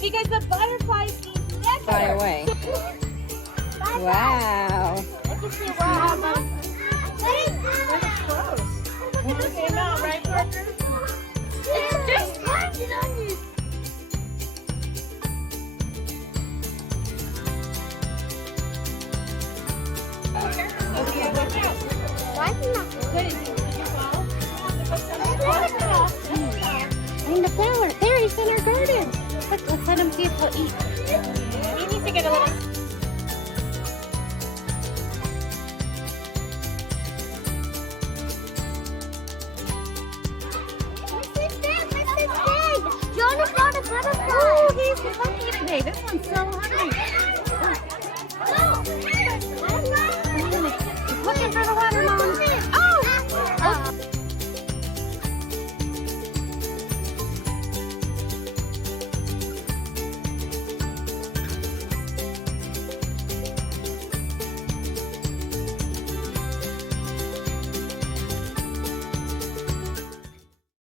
Because the butterflies eat nectar. Fly away. Wow. I can see why. What is that? Close. It came out, right, Parker? It's just landed on you. Okay, watch out. Why is it not? What is it? Did you fall? And the flower. There, he's in our garden. Let's let him see if he'll eat. He needs to get a little. What's this big? What's this big? Jonah got a butterfly. Oh, he's lucky today. This one's so hungry.